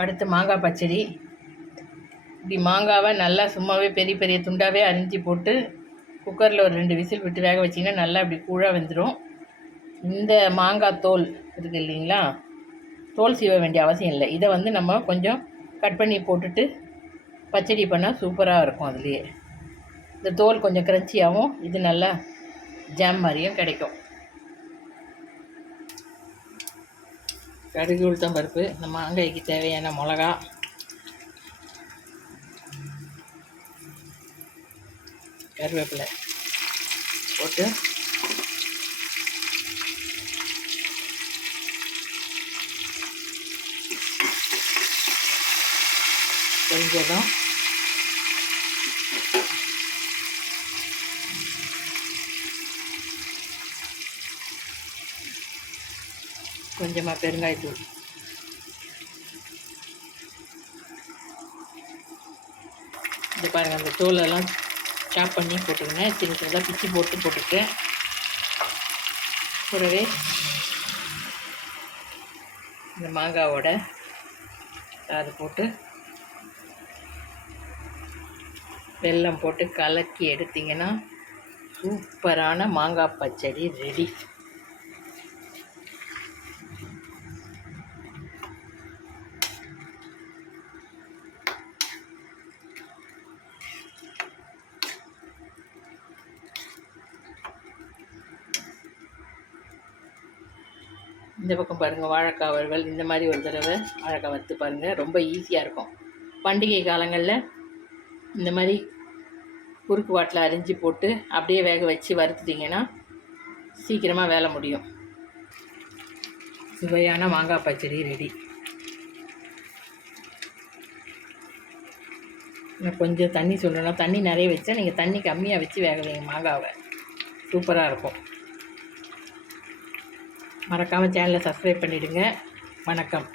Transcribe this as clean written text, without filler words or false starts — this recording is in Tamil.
அடுத்து மாங்காய் பச்சடி. இப்படி மாங்காவை நல்லா சும்மாவே பெரிய பெரிய துண்டாகவே அரிஞ்சு போட்டு குக்கரில் ஒரு 2 விசில் விட்டு வேக வச்சிங்கன்னா நல்லா இப்படி கூழாக வெந்துடும். இந்த மாங்காய் தோல் இருக்குது இல்லைங்களா, தோல் சீவ வேண்டிய அவசியம் இல்லை. இதை வந்து நம்ம கொஞ்சம் கட் பண்ணி போட்டுட்டு பச்சடி பண்ணால் சூப்பராக இருக்கும். அதுலேயே இந்த தோல் கொஞ்சம் க்ரன்ச்சியாகவும் இது நல்லா ஜாம் மாதிரியும் கிடைக்கும். கடுகு, உளுத்தம் பருப்பு, இந்த மாங்காய்க்கு தேவையான மிளகா, கருவேப்பிலை போட்டு கொஞ்சம் கொஞ்சமாக பெருங்காயத்தூள், இந்த பாருங்கள் அந்த தோலெல்லாம் சாப் பண்ணி போட்டுக்கங்க. சின்ன சின்னதாக பிச்சு போட்டு போட்டுருக்கேன். கூடவே இந்த மாங்காவோட அது போட்டு வெல்லம் போட்டு கலக்கி எடுத்திங்கன்னா சூப்பரான மாங்காய் பச்சடி ரெடி. இந்த பக்கம் பாருங்கள் வாழைக்காய் வறுவல். இந்த மாதிரி ஒரு தடவை வாழைக்காய் வறுத்து பாருங்கள், ரொம்ப ஈஸியாக இருக்கும். பண்டிகை காலங்களில் இந்த மாதிரி குறுக்கு வாட்டில் அரிஞ்சு போட்டு அப்படியே வேக வச்சு வறுத்துட்டிங்கன்னா சீக்கிரமாக வேலை முடியும். சுவையான மாங்காய் பச்சடி ரெடி. நான் கொஞ்சம் தண்ணி சொல்லணும், தண்ணி நிறைய வச்சா நீங்கள் தண்ணி கம்மியாக வச்சு வேக வைங்க மாங்காவை, சூப்பராக இருக்கும். மறக்காமல் சேனலை சப்ஸ்கிரைப் பண்ணிவிடுங்க. வணக்கம்.